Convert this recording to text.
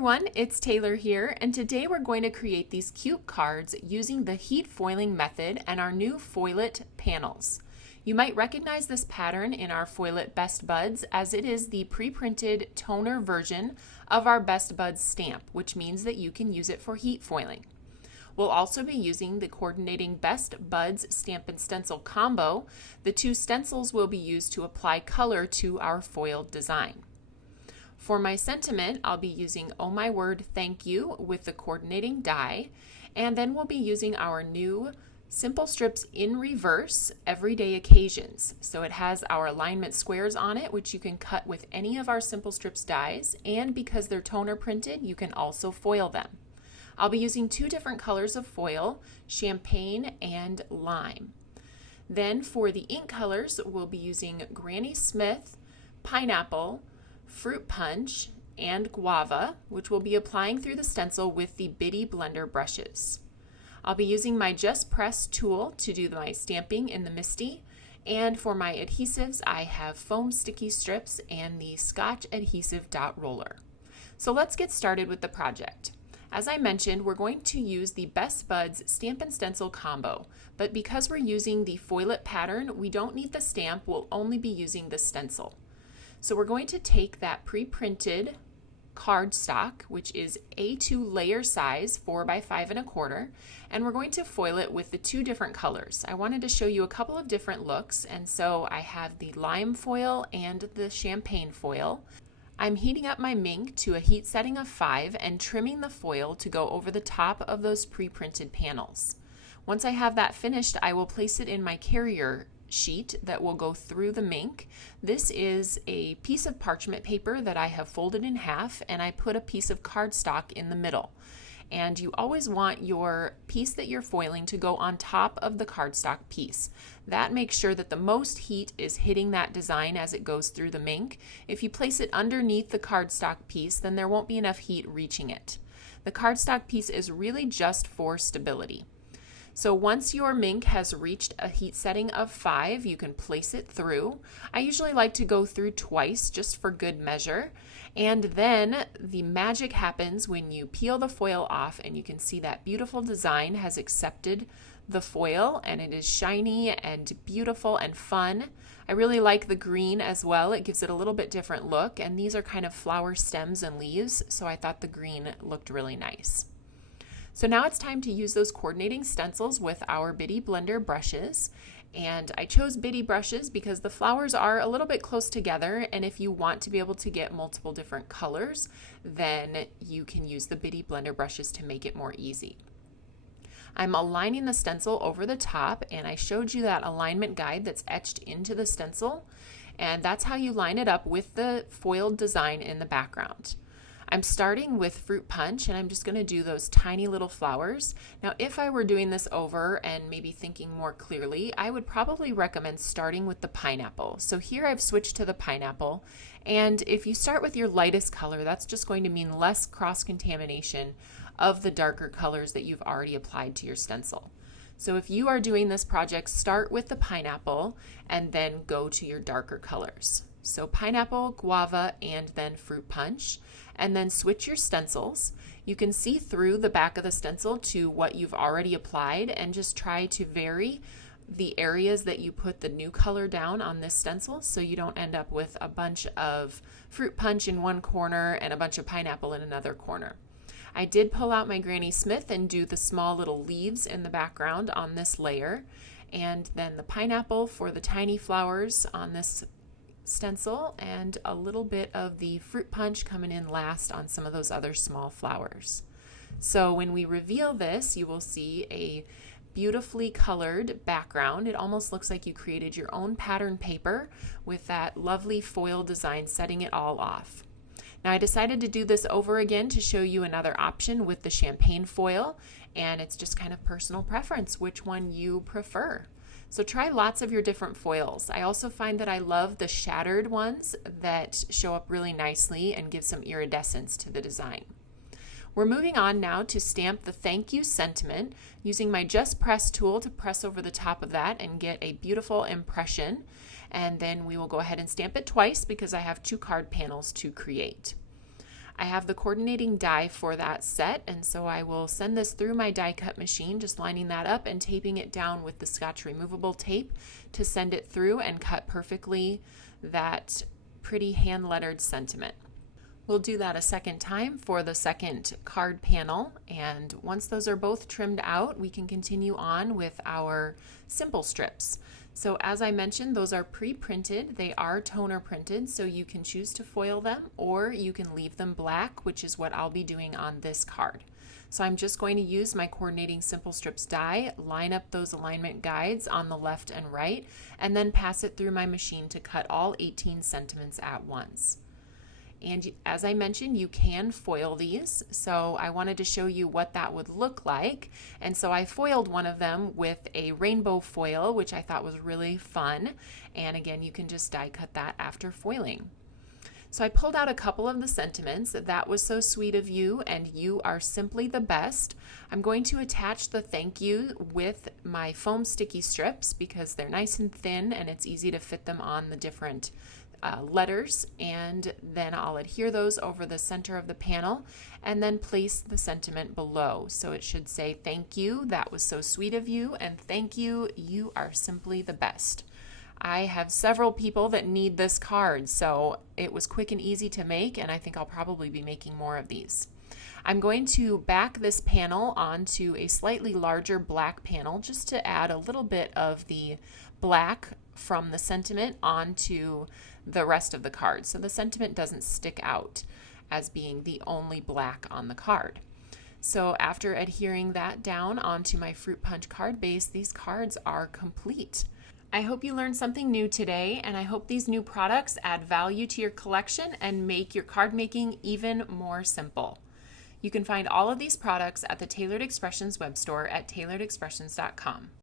everyone, it's Taylor here, and today we're going to create these cute cards using the heat foiling method and our new Foil-It panels. You might recognize this pattern in our Foil-It Best Buds, as it is the pre-printed toner version of our Best Buds stamp, which means that you can use it for heat foiling. We'll also be using the coordinating Best Buds Stamp and Stencil combo. The two stencils will be used to apply color to our foiled design. For my sentiment, I'll be using Oh My Word Thank You with the coordinating die, and then we'll be using our new Simple Strips in Reverse Everyday Occasions. So it has our alignment squares on it, which you can cut with any of our Simple Strips dies, and because they're toner printed, you can also foil them. I'll be using two different colors of foil, champagne and lime. Then for the ink colors, we'll be using Granny Smith, pineapple, fruit punch, and guava, which we'll be applying through the stencil with the Bitty Blender brushes. I'll be using my Just Press tool to do my stamping in the Misty, and for my adhesives I have foam sticky strips and the Scotch adhesive dot roller. So let's get started with the project. As I mentioned, we're going to use the Best Buds Stamp and Stencil combo, but because we're using the Foil-It pattern, we don't need the stamp, we'll only be using the stencil. So we're going to take that pre-printed cardstock, which is A2 layer size, 4 by 5 1/4, and we're going to foil it with the two different colors. I wanted to show you a couple of different looks, and so I have the lime foil and the champagne foil. I'm heating up my Minc to a heat setting of 5 and trimming the foil to go over the top of those pre-printed panels. Once I have that finished, I will place it in my carrier sheet that will go through the Minc. This is a piece of parchment paper that I have folded in half, and I put a piece of cardstock in the middle. And you always want your piece that you're foiling to go on top of the cardstock piece. That makes sure that the most heat is hitting that design as it goes through the Minc. If you place it underneath the cardstock piece, then there won't be enough heat reaching it. The cardstock piece is really just for stability. So once your Minc has reached a heat setting of 5, you can place it through. I usually like to go through twice just for good measure. And then the magic happens when you peel the foil off and you can see that beautiful design has accepted the foil and it is shiny and beautiful and fun. I really like the green as well. It gives it a little bit different look, and these are kind of flower stems and leaves, so I thought the green looked really nice. So now it's time to use those coordinating stencils with our Bitty Blender brushes. And I chose Bitty brushes because the flowers are a little bit close together, and if you want to be able to get multiple different colors, then you can use the Bitty Blender brushes to make it more easy. I'm aligning the stencil over the top, and I showed you that alignment guide that's etched into the stencil, and that's how you line it up with the foiled design in the background. I'm starting with fruit punch, and I'm just going to do those tiny little flowers. Now, if I were doing this over and maybe thinking more clearly, I would probably recommend starting with the pineapple. So here I've switched to the pineapple, and if you start with your lightest color, that's just going to mean less cross-contamination of the darker colors that you've already applied to your stencil. So if you are doing this project, start with the pineapple and then go to your darker colors. So pineapple, guava, and then fruit punch, and then switch your stencils. You can see through the back of the stencil to what you've already applied, and just try to vary the areas that you put the new color down on this stencil so you don't end up with a bunch of fruit punch in one corner and a bunch of pineapple in another corner. I did pull out my Granny Smith and do the small little leaves in the background on this layer, and then the pineapple for the tiny flowers on this stencil, and a little bit of the fruit punch coming in last on some of those other small flowers. So when we reveal this, you will see a beautifully colored background. It almost looks like you created your own pattern paper with that lovely foil design setting it all off. Now I decided to do this over again to show you another option with the champagne foil, and it's just kind of personal preference which one you prefer. So try lots of your different foils. I also find that I love the shattered ones that show up really nicely and give some iridescence to the design. We're moving on now to stamp the thank you sentiment using my Just Press tool to press over the top of that and get a beautiful impression. And then we will go ahead and stamp it twice because I have two card panels to create. I have the coordinating die for that set, and so I will send this through my die cut machine, just lining that up and taping it down with the Scotch removable tape to send it through and cut perfectly that pretty hand lettered sentiment. We'll do that a second time for the second card panel, and once those are both trimmed out, we can continue on with our simple strips. So as I mentioned, those are pre-printed. They are toner printed, so you can choose to foil them or you can leave them black, which is what I'll be doing on this card. So I'm just going to use my coordinating simple strips die, line up those alignment guides on the left and right, and then pass it through my machine to cut all 18 sentiments at once. And as I mentioned, you can foil these, so I wanted to show you what that would look like. And so I foiled one of them with a rainbow foil, which I thought was really fun. And again, you can just die cut that after foiling. So I pulled out a couple of the sentiments. That was so sweet of you, and you are simply the best. I'm going to attach the thank you with my foam sticky strips because they're nice and thin and it's easy to fit them on the different letters, and then I'll adhere those over the center of the panel and then place the sentiment below. So it should say thank you, that was so sweet of you, and thank you, you are simply the best. I have several people that need this card, so it was quick and easy to make, and I think I'll probably be making more of these. I'm going to back this panel onto a slightly larger black panel just to add a little bit of the black from the sentiment onto the rest of the card, so the sentiment doesn't stick out as being the only black on the card. So after adhering that down onto my fruit punch card base, these cards are complete. I hope you learned something new today, and I hope these new products add value to your collection and make your card making even more simple. You can find all of these products at the Tailored Expressions web store at tailoredexpressions.com.